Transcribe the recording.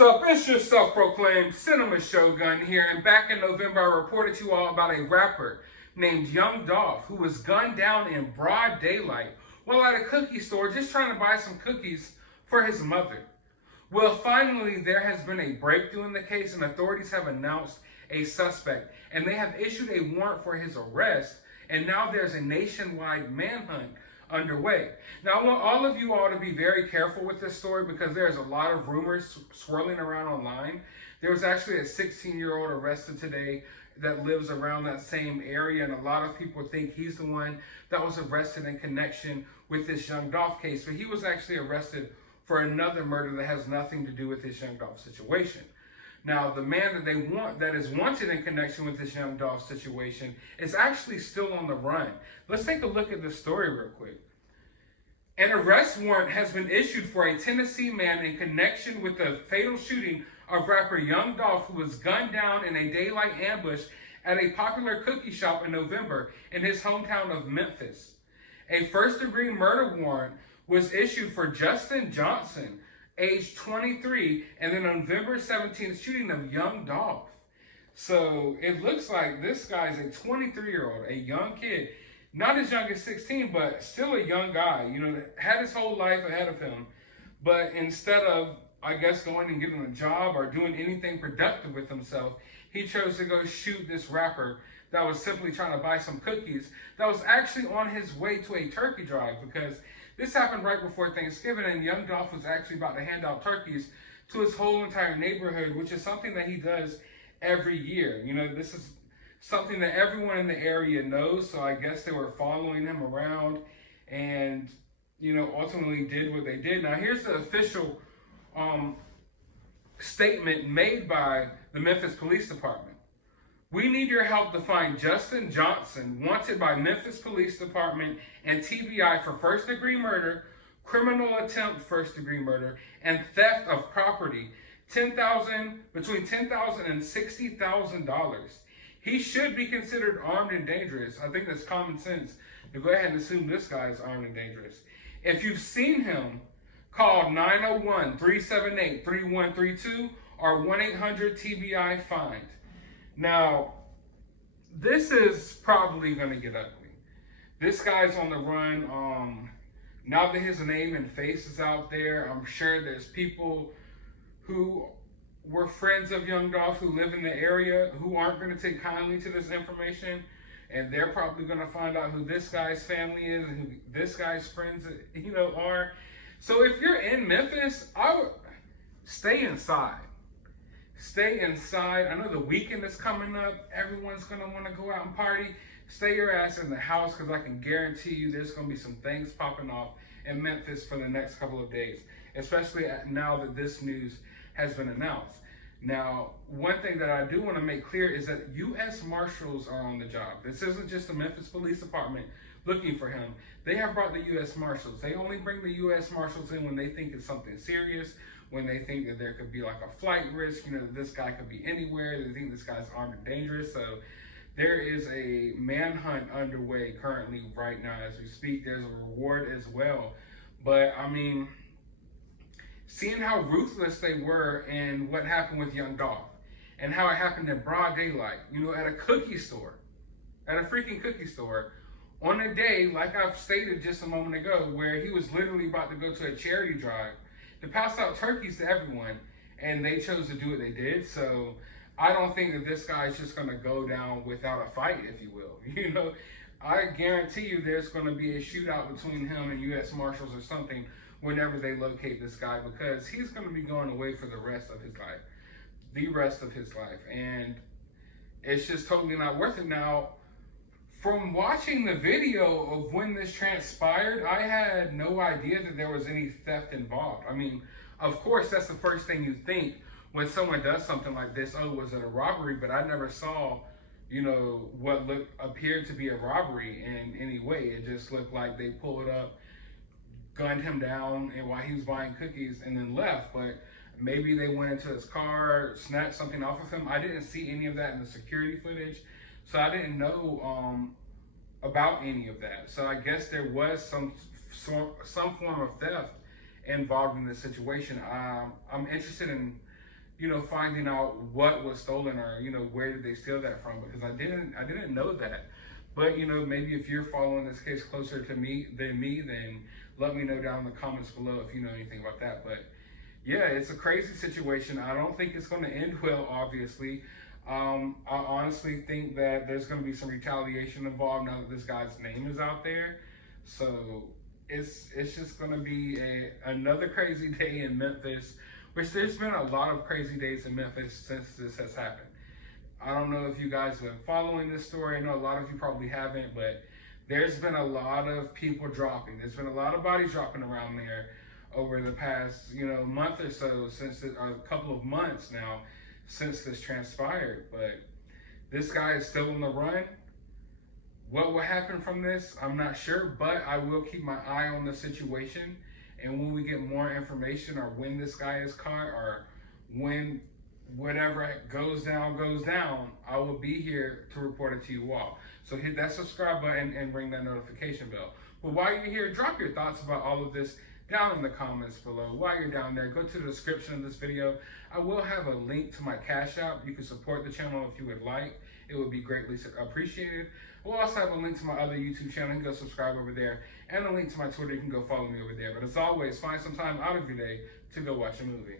What's up? It's your self-proclaimed cinema shogun here, and back in November I reported to you all about a rapper named Young Dolph who was gunned down in broad daylight while at a cookie store just trying to buy some cookies for his mother. Well, finally there has been a breakthrough in the case, and authorities have announced a suspect, and they have issued a warrant for his arrest, and now there's a nationwide manhunt underway. Now, I want all of you all to be very careful with this story because there's a lot of rumors swirling around online. There was actually a 16-year-old arrested today that lives around that same area, and a lot of people think he's the one that was arrested in connection with this Young Dolph case, but he was actually arrested for another murder that has nothing to do with this Young Dolph situation. Now, the man that is wanted in connection with this Young Dolph situation is actually still on the run. Let's take a look at this story real quick. An arrest warrant has been issued for a Tennessee man in connection with the fatal shooting of rapper Young Dolph, who was gunned down in a daylight ambush at a popular cookie shop in November in his hometown of Memphis. A first-degree murder warrant was issued for Justin Johnson, age 23, and the November 17th shooting of Young Dolph. So it looks like this guy's a 23-year-old, a young kid, not as young as 16, but still a young guy, you know, had his whole life ahead of him. But instead of, I guess, going and getting a job or doing anything productive with himself, he chose to go shoot this rapper that was simply trying to buy some cookies, that was actually on his way to a turkey drive, because this happened right before Thanksgiving, and Young Dolph was actually about to hand out turkeys to his whole entire neighborhood, which is something that he does every year. You know, this is something that everyone in the area knows, so I guess they were following him around and, you know, ultimately did what they did. Now, here's the official statement made by the Memphis Police Department. We need your help to find Justin Johnson, wanted by Memphis Police Department and TBI for first-degree murder, criminal attempt first-degree murder, and theft of property, between $10,000 and $60,000. He should be considered armed and dangerous. I think that's common sense to go ahead and assume this guy is armed and dangerous. If you've seen him, call 901-378-3132 or 1-800-TBI-FIND. Now, this is probably going to get ugly. This guy's on the run. Now that his name and face is out there, I'm sure there's people who were friends of Young Dolph who live in the area who aren't going to take kindly to this information, and they're probably going to find out who this guy's family is and who this guy's friends, you know, are. So if you're in Memphis, I would stay inside. Stay inside. I know the weekend is coming up. Everyone's going to want to go out and party. Stay your ass in the house, because I can guarantee you there's going to be some things popping off in Memphis for the next couple of days, especially now that this news has been announced. Now, one thing that I do want to make clear is that U.S. Marshals are on the job. This isn't just the Memphis Police Department looking for him. They have brought the U.S. Marshals. They only bring the U.S. Marshals in when they think it's something serious, when they think that there could be like a flight risk, you know, that this guy could be anywhere, they think this guy's armed and dangerous. So there is a manhunt underway currently right now as we speak. There's a reward as well. But I mean, seeing how ruthless they were in what happened with Young Dolph and how it happened in broad daylight, you know, at a cookie store, at a freaking cookie store, on a day, like I've stated just a moment ago, where he was literally about to go to a charity drive to pass out turkeys to everyone, and they chose to do what they did. So I don't think that this guy is just going to go down without a fight, if you will. You know, I guarantee you there's going to be a shootout between him and U.S. Marshals or something whenever they locate this guy, because he's going to be going away for the rest of his life. And it's just totally not worth it. Now, from watching the video of when this transpired, I had no idea that there was any theft involved. I mean, of course, that's the first thing you think when someone does something like this. Oh, was it a robbery? But I never saw, you know, what appeared to be a robbery in any way. It just looked like they pulled up, gunned him down and while he was buying cookies, and then left. But maybe they went into his car, snatched something off of him. I didn't see any of that in the security footage, so I didn't know about any of that. So I guess there was some form of theft involved in this situation. I'm interested in finding out what was stolen, or where did they steal that from, because I didn't know that. But maybe if you're following this case closer to me, then let me know down in the comments below if you know anything about that. But yeah, it's a crazy situation. I don't think it's going to end well, obviously. I honestly think that there's going to be some retaliation involved now that this guy's name is out there. So it's just going to be another crazy day in Memphis, which there's been a lot of crazy days in Memphis since this has happened. I don't know if you guys have been following this story. I know a lot of you probably haven't, but there's been a lot of people dropping. There's been a lot of bodies dropping around there over the past, month or so, or a couple of months now since this transpired. But this guy is still on the run. What will happen from this, I'm not sure, but I will keep my eye on the situation. And when we get more information, or when this guy is caught, or when whatever goes down, I will be here to report it to you all. So hit that subscribe button and ring that notification bell. But while you're here, drop your thoughts about all of this down in the comments below. While you're down there, go to the description of this video. I will have a link to my Cash App. You can support the channel if you would like. It would be greatly appreciated. We'll also have a link to my other YouTube channel. You can go subscribe over there. And a link to my Twitter. You can go follow me over there. But as always, find some time out of your day to go watch a movie.